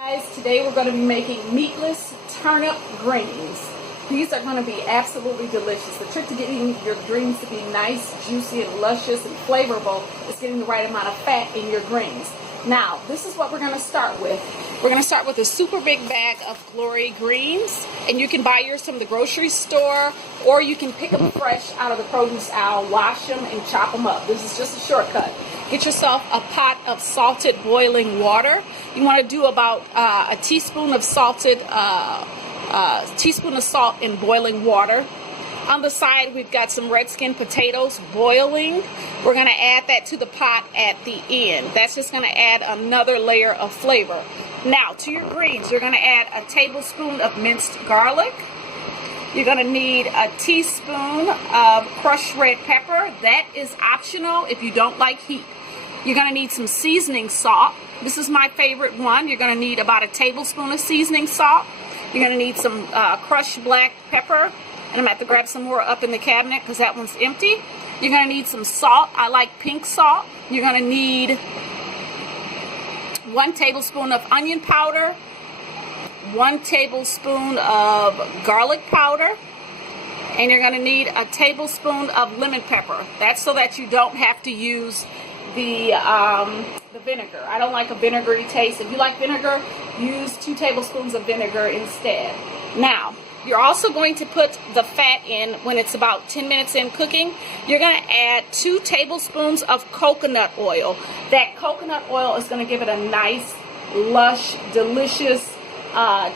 Guys, today we're going to be making meatless turnip greens. These are going to be absolutely delicious. The trick to getting your greens to be nice, juicy, and luscious and flavorful is getting the right amount of fat in your greens. Now, this is what we're going to start with. We're going to start with a super big bag of Glory greens, and you can buy yours from the grocery store, or you can pick them fresh out of the produce aisle, wash them, and chop them up. This is just a shortcut. Get yourself a pot of salted boiling water. You want to do about a teaspoon of salt in boiling water. On the side, we've got some red skin potatoes boiling. We're going to add that to the pot at the end. That's just going to add another layer of flavor. Now, to your greens, you're going to add a tablespoon of minced garlic. You're going to need a teaspoon of crushed red pepper. That is optional if you don't like heat. You're going to need some seasoning salt. This is my favorite one. You're going to need about a tablespoon of seasoning salt. You're going to need some crushed black pepper. And I'm going to have to grab some more up in the cabinet because that one's empty. You're going to need some salt. I like pink salt. You're going to need 1 tablespoon of onion powder, 1 tablespoon of garlic powder, and you're going to need a tablespoon of lemon pepper. That's so that you don't have to use the vinegar. I don't like a vinegary taste. If you like vinegar, use 2 tablespoons of vinegar instead. Now, you're also going to put the fat in when it's about 10 minutes in cooking. You're going to add 2 tablespoons of coconut oil. That coconut oil is going to give it a nice, lush, delicious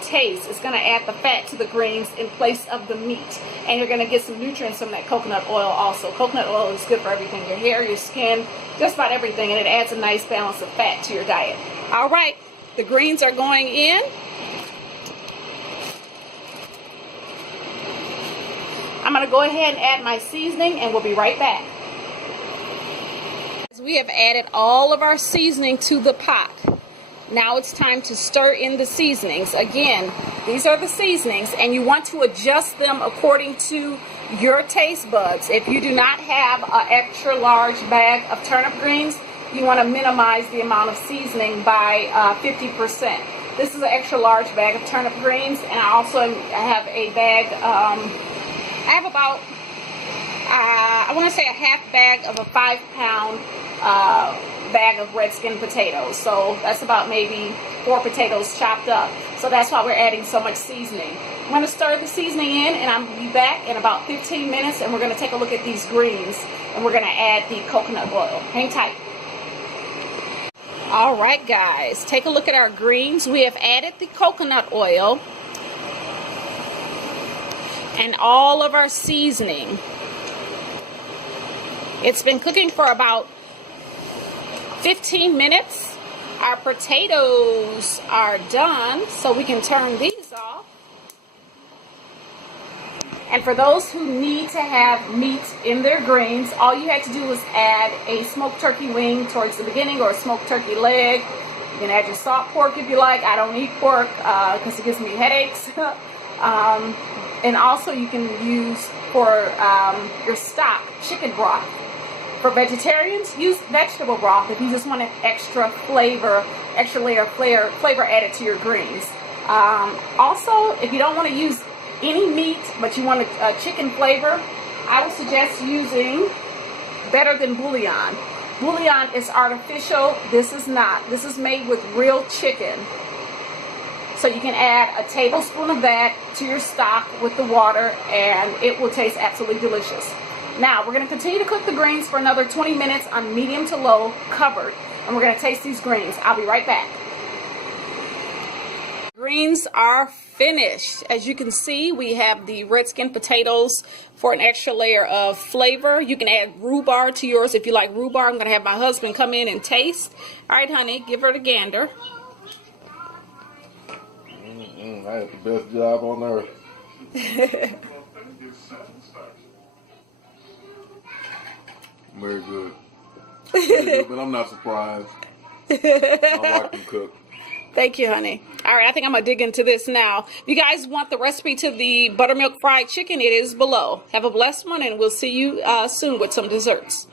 taste. It's going to add the fat to the greens in place of the meat. And you're going to get some nutrients from that coconut oil also. Coconut oil is good for everything. Your hair, your skin, just about everything. And it adds a nice balance of fat to your diet. All right, the greens are going in. I'm going to go ahead and add my seasoning, and we'll be right back. We have added all of our seasoning to the pot. Now it's time to stir in the seasonings. Again, these are the seasonings, and you want to adjust them according to your taste buds. If you do not have an extra large bag of turnip greens, you want to minimize the amount of seasoning by 50%. This is an extra large bag of turnip greens, and I also have a bag, I have about, I want to say a half bag of a 5-pound bag of red skin potatoes. So that's about maybe 4 potatoes chopped up. So that's why we're adding so much seasoning. I'm going to stir the seasoning in, and I'm going to be back in about 15 minutes, and we're going to take a look at these greens, and we're going to add the coconut oil. Hang tight. All right, guys, take a look at our greens. We have added the coconut oil and all of our seasoning. It's been cooking for about 15 minutes. Our potatoes are done, so we can turn these off. And for those who need to have meat in their greens, all you had to do was add a smoked turkey wing towards the beginning, or a smoked turkey leg. You can add your salt pork if you like. I don't eat pork because it gives me headaches. And also you can use for your stock chicken broth. For vegetarians, use vegetable broth if you just want an extra flavor, extra layer of flavor added to your greens. Also, if you don't want to use any meat but you want a chicken flavor, I would suggest using Better Than Bouillon. Bouillon is artificial. This is not. This is made with real chicken. So you can add a tablespoon of that to your stock with the water, and it will taste absolutely delicious. Now, we're going to continue to cook the greens for another 20 minutes on medium to low, covered. And we're going to taste these greens. I'll be right back. Greens are finished. As you can see, we have the red skin potatoes for an extra layer of flavor. You can add rhubarb to yours if you like rhubarb. I'm going to have my husband come in and taste. All right, honey, give her the gander. I had the best job on earth. Very good. Very good, but I'm not surprised. My wife can cook. Thank you, honey. All right, I think I'm going to dig into this now. If you guys want the recipe to the buttermilk fried chicken, it is below. Have a blessed one, and we'll see you soon with some desserts.